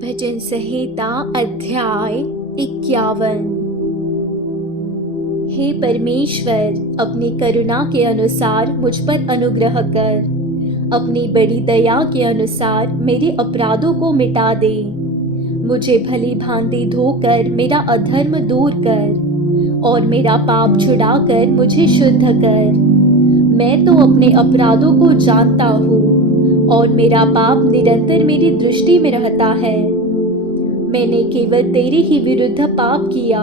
भजन संहिता अध्याय 51। हे परमेश्वर, अपनी करुणा के अनुसार मुझ पर अनुग्रह कर। अपनी बड़ी दया के अनुसार मेरे अपराधों को मिटा दे। मुझे भली भांति धोकर मेरा अधर्म दूर कर और मेरा पाप छुड़ाकर मुझे शुद्ध कर। मैं तो अपने अपराधों को जानता हूँ और मेरा पाप निरंतर मेरी दृष्टि में रहता है। मैंने केवल तेरे ही विरुद्ध पाप किया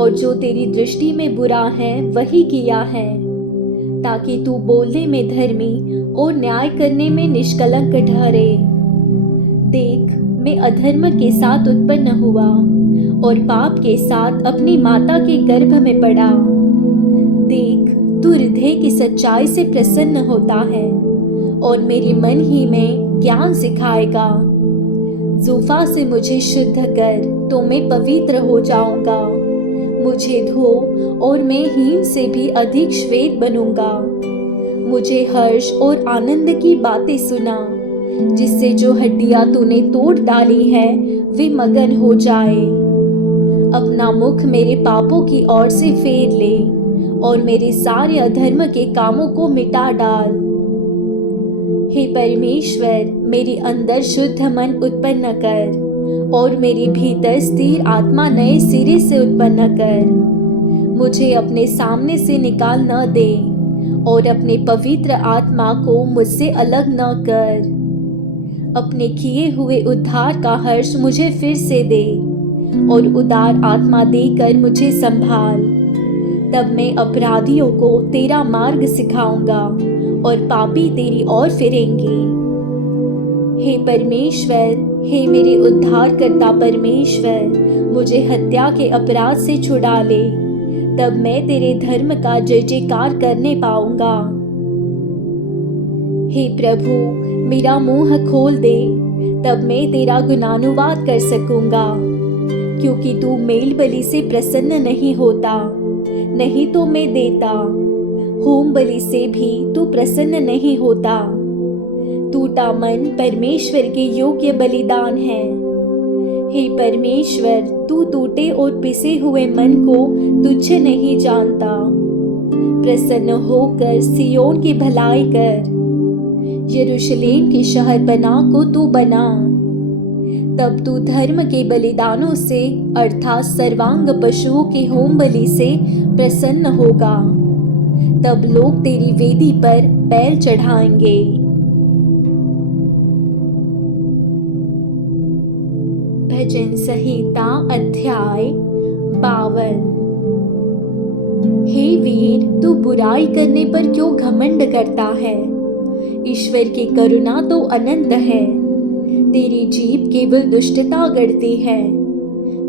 और जो तेरी दृष्टि में बुरा है वही किया है, ताकि तू बोलने में धर्मी और न्याय करने में निष्कलंक ठहरे। देख, मैं अधर्म के साथ उत्पन्न हुआ और पाप के साथ अपनी माता के गर्भ में पड़ा। देख, तू हृदय की सच्चाई से प्रसन्न होता है और मेरी मन ही में ज्ञान सिखाएगा। ज़ूफ़ा से मुझे शुद्ध कर तो मैं पवित्र हो जाऊंगा। मुझे धो और मैं हीन से भी अधिक श्वेत बनूंगा। मुझे हर्ष और आनंद की बातें सुना, जिससे जो हड्डियां तूने तोड़ डाली है वे मगन हो जाए। अपना मुख मेरे पापों की ओर से फेर ले और मेरे सारे अधर्म के कामों को मिटा डाल। हे परमेश्वर, मेरे अंदर शुद्ध मन उत्पन्न कर और मेरे भीतर स्थिर आत्मा नए सिरे से उत्पन्न कर। मुझे अपने सामने से निकाल न दे और अपने पवित्र आत्मा को मुझसे अलग न कर। अपने किए हुए उद्धार का हर्ष मुझे फिर से दे और उदार आत्मा देकर मुझे संभाल। तब मैं अपराधियों को तेरा मार्ग सिखाऊंगा और पापी तेरी ओर फिरेंगे। हे परमेश्वर, हे मेरे उद्धारकर्ता परमेश्वर, मुझे हत्या के अपराध से छुड़ा ले। तब मैं तेरे धर्म का जय जयकार करने पाऊंगा। हे प्रभु, मेरा मुंह खोल दे, तब मैं तेरा गुणानुवाद कर सकूंगा। क्योंकि तू मेल बलि से प्रसन्न नहीं होता, नहीं तो मैं देता। होम बलि से भी तू प्रसन्न नहीं होता। टूटा मन परमेश्वर के योग्य बलिदान है। हे परमेश्वर, तू टूटे और पिसे हुए मन को तुच्छ नहीं जानता। प्रसन्न होकर सियोन की भलाई कर, यरूशलेम के शहरपनाह को तू बना। तब तू धर्म के बलिदानों से अर्थात सर्वांग पशुओं के होम बलि से प्रसन्न होगा। तब लोग तेरी वेदी पर बैल चढ़ाएंगे। भजन संहिता अध्याय 52। हे वीर, तू बुराई करने पर क्यों घमंड करता है? ईश्वर की करुणा तो अनंत है। तेरी जीभ केवल दुष्टता गढ़ती है।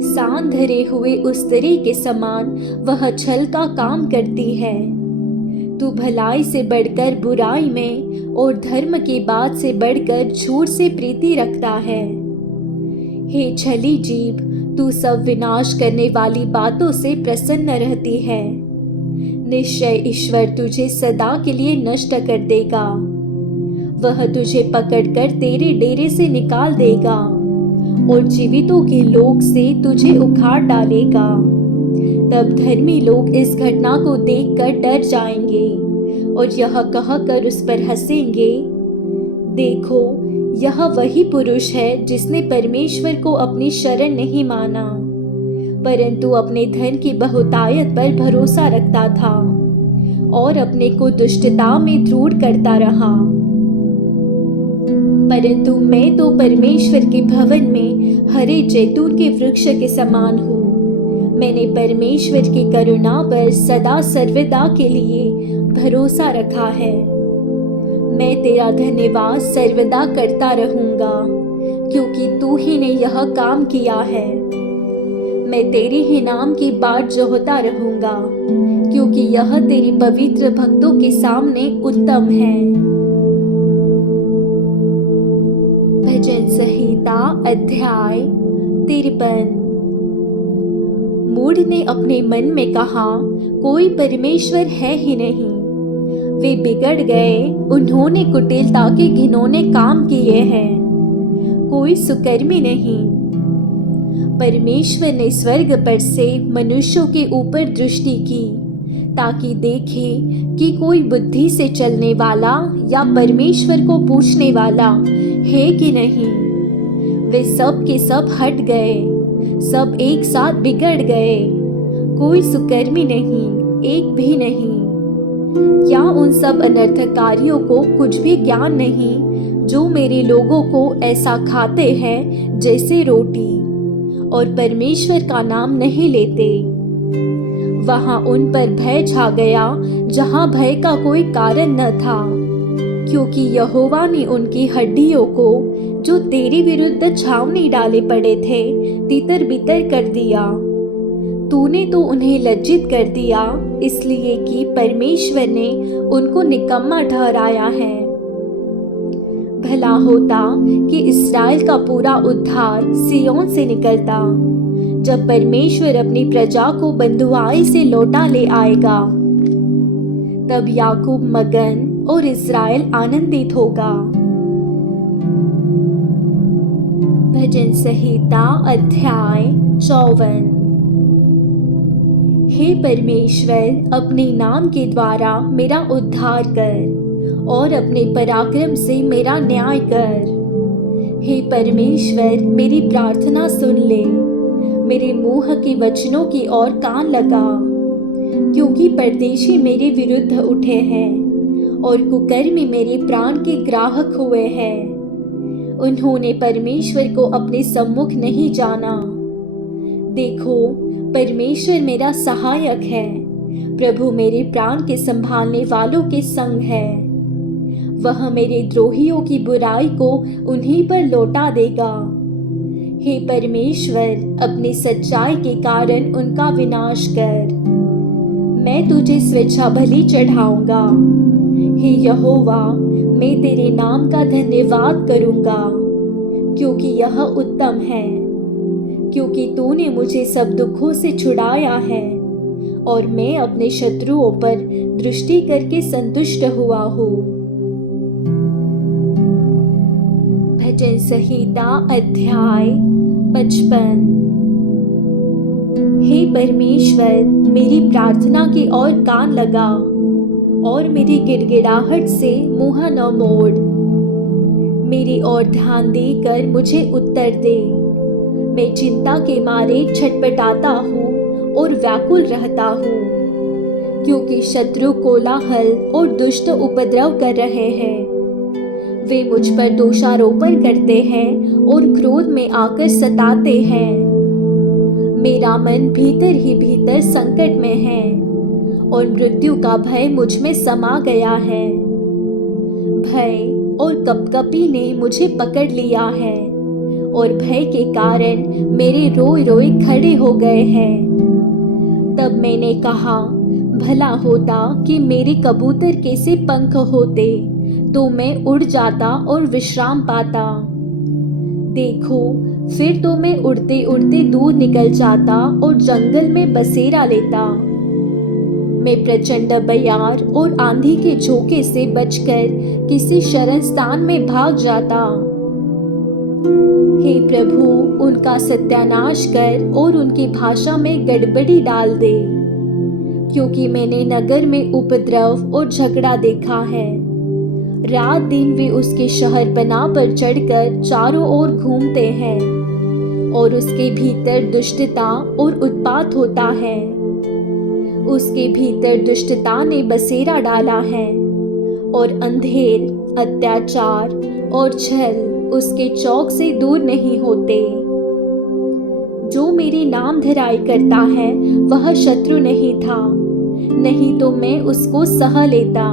सान धरे हुए उस्तरे के समान वह छल का काम करती है। तू भलाई से बढ़कर बुराई में और धर्म की बात से बढ़कर झूठ से प्रीति रखता है। हे छली जीभ, तू सब विनाश करने वाली बातों से प्रसन्न रहती है। निश्चय ईश्वर तुझे सदा के लिए नष्ट कर देगा। वह तुझे पकड़कर तेरे डेरे से निकाल देगा और जीवितों के लोक से तुझे उखाड़ डालेगा। तब धर्मी लोग इस घटना को देखकर डर जाएंगे और यह कहकर उस पर हंसेंगे, देखो, यह वही पुरुष है जिसने परमेश्वर को अपनी शरण नहीं माना, परंतु अपने धन की बहुतायत पर भरोसा रखता था और अपने को दुष्टता में दृढ़ करता रहा। परंतु मैं तो परमेश्वर के भवन में हरे जैतून के वृक्ष के समान हूँ। मैंने परमेश्वर की करुणा पर सदा सर्वदा के लिए भरोसा रखा है। मैं तेरा धन्यवाद सर्वदा करता रहूंगा, क्योंकि तू ही ने यह काम किया है। मैं तेरे ही नाम की बाट जोहता रहूंगा, क्योंकि यह तेरे पवित्र भक्तों के सामने उत्तम है। भजन संहिता अध्याय 53। मूढ़ ने अपने मन में कहा, कोई परमेश्वर है ही नहीं। वे बिगड़ गए, उन्होंने कुटिलता के घिनौने काम किए हैं। कोई सुकर्मी नहीं। परमेश्वर ने स्वर्ग पर से मनुष्यों के ऊपर दृष्टि की ताकि देखे कि कोई बुद्धि से चलने वाला या परमेश्वर को पूछने वाला है कि नहीं। वे सब के सब हट गए, सब एक साथ बिगड़ गए, कोई सुकर्मी नहीं, एक भी नहीं। क्या उन सब अनर्थकारियों को कुछ भी ज्ञान नहीं जो मेरे लोगों को ऐसा खाते हैं जैसे रोटी और परमेश्वर का नाम नहीं लेते। वहां उन पर भय छा गया जहां भय का कोई कारण न था, क्योंकि यहोवा ने उनकी हड्डियों को जो तेरे विरुद्ध छावनी डाले पड़े थे तितर बितर कर दिया। तूने तो उन्हें लज्जित कर दिया, इसलिए कि परमेश्वर ने उनको निकम्मा ठहराया है। भला होता कि इस्राएल का पूरा उद्धार सिय्योन से निकलता, जब परमेश्वर अपनी प्रजा को बंधुआई से लौटा ले आएगा। तब याकूब मगन और इस्राएल आनंदित होगा। भजन संहिता अध्याय 54। हे परमेश्वर, अपने नाम के द्वारा मेरा उद्धार कर और अपने पराक्रम से मेरा न्याय कर। हे परमेश्वर, मेरी प्रार्थना सुन ले, मेरे मुंह के वचनों की ओर कान लगा, क्योंकि परदेशी मेरे विरुद्ध उठे हैं और कुकर्मी मेरे प्राण के ग्राहक हुए हैं। उन्होंने परमेश्वर को अपने सम्मुख नहीं जाना। देखो, परमेश्वर मेरा सहायक है, प्रभु मेरे प्राण के संभालने वालों के संग है। वह मेरे द्रोहियों की बुराई को उन्हीं पर लौटा देगा। हे परमेश्वर, अपनी सच्चाई के कारण उनका विनाश कर। मैं तुझे स्वेच्छा बलि चढ़ाऊंगा। हे यहोवा, मैं तेरे नाम का धन्यवाद करूंगा, क्योंकि यह उत्तम है। क्योंकि तूने मुझे सब दुखों से छुड़ाया है और मैं अपने शत्रुओं पर दृष्टि करके संतुष्ट हुआ हूँ। भजन संहिता अध्याय 55। हे परमेश्वर, मेरी प्रार्थना की ओर कान लगा और मेरी गिड़गिड़ाहट से मुंह न मोड़। मेरी ओर ध्यान देकर मुझे उत्तर दे। मैं चिंता के मारे छटपटाता हूँ और व्याकुल रहता हूँ, क्योंकि शत्रु कोलाहल और दुष्ट उपद्रव कर रहे हैं। वे मुझ पर दोषारोपण करते हैं और क्रोध में आकर सताते हैं। मेरा मन भीतर ही भीतर संकट में है और मृत्यु का भय मुझ में समा गया है। भय और कपकपी ने मुझे पकड़ लिया है और भय के कारण मेरे रोए रोए खड़े हो गए हैं। तब मैंने कहा, भला होता कि मेरे कबूतर के से पंख होते तो मैं उड़ जाता और विश्राम पाता। देखो, फिर तो मैं उड़ते उड़ते दूर निकल जाता और जंगल में बसेरा लेता। मैं प्रचंड बयार और आंधी के झोंके से बचकर किसी शरण स्थान में भाग जाता। हे प्रभु, उनका सत्यानाश कर और उनकी भाषा में गड़बड़ी डाल दे, क्योंकि मैंने नगर में उपद्रव और झगड़ा देखा है। रात दिन वे उसके शहरपनाह पर चढ़कर चारों ओर घूमते हैं और उसके भीतर दुष्टता और उत्पात होता है। उसके भीतर दुष्टता ने बसेरा डाला है और अंधेर, अत्याचार और छल उसके चौक से दूर नहीं होते। जो मेरी नाम धराई करता है वह शत्रु नहीं था, नहीं तो मैं उसको सह लेता।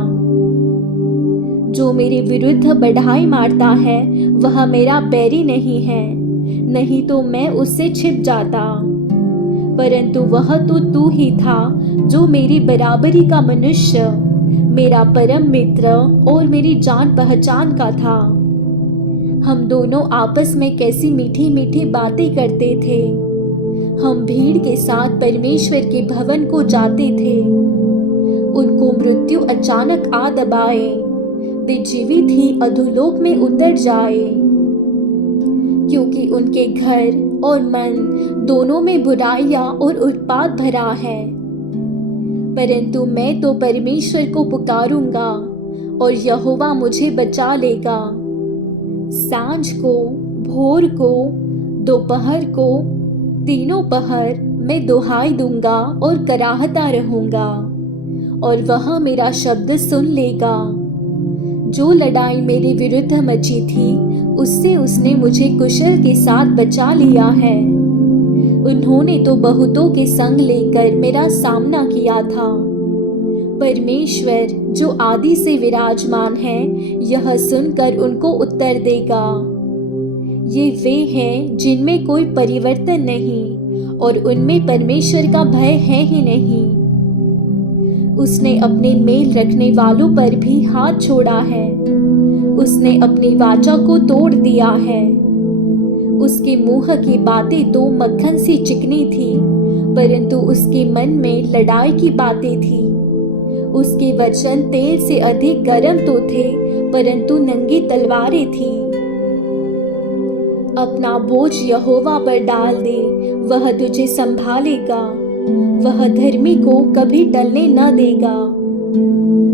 जो मेरे विरुद्ध बढ़ाई मारता है वह मेरा बैरी नहीं है, नहीं तो मैं उससे छिप जाता। परंतु वह तो तू ही था जो मेरी बराबरी का मनुष्य, मेरा परम मित्र और मेरी जान पहचान का था। हम दोनों आपस में कैसी मीठी मीठी बातें करते थे। हम भीड़ के साथ परमेश्वर के भवन को जाते थे। उनको मृत्यु अचानक आ दबाए, वे जीवित ही अधोलोक में उतर जाए। क्योंकि उनके घर और मन दोनों में बुराइयां और उत्पात भरा है। परंतु मैं तो परमेश्वर को पुकारूंगा और यहोवा मुझे बचा लेगा। सांझ को, भोर को, दोपहर को, तीनों पहर मैं दुहाई दूंगा और कराहता रहूंगा, और वह मेरा शब्द सुन लेगा। जो लड़ाई मेरे विरुद्ध मची थी, उससे उसने मुझे कुशल के साथ बचा लिया है। उन्होंने तो बहुतों के संग लेकर मेरा सामना किया था। परमेश्वर जो आदि से विराजमान है, यह सुनकर उनको उत्तर देगा। ये वे हैं जिनमें कोई परिवर्तन नहीं और उनमें परमेश्वर का भय है ही नहीं। उसने अपने मेल रखने वालों पर भी हाथ छोड़ा है। उसने अपनी वाचा को तोड़ दिया है। उसके मुंह की बातें तो मक्खन सी चिकनी थी, परंतु उसके मन में लड़ाई की बातें थी। उसके वचन तेल से अधिक गर्म तो थे, परंतु नंगी तलवारें थी। अपना बोझ यहोवा पर डाल दे, वह तुझे संभालेगा। वह धर्मी को कभी टलने न देगा।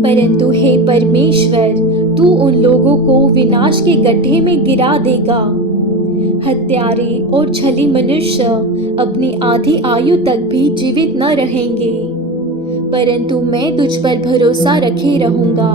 परंतु हे परमेश्वर, तू उन लोगों को विनाश के गड्ढे में गिरा देगा। हत्यारे और छली मनुष्य अपनी आधी आयु तक भी जीवित न रहेंगे, परंतु मैं तुझ पर भरोसा रखे रहूंगा।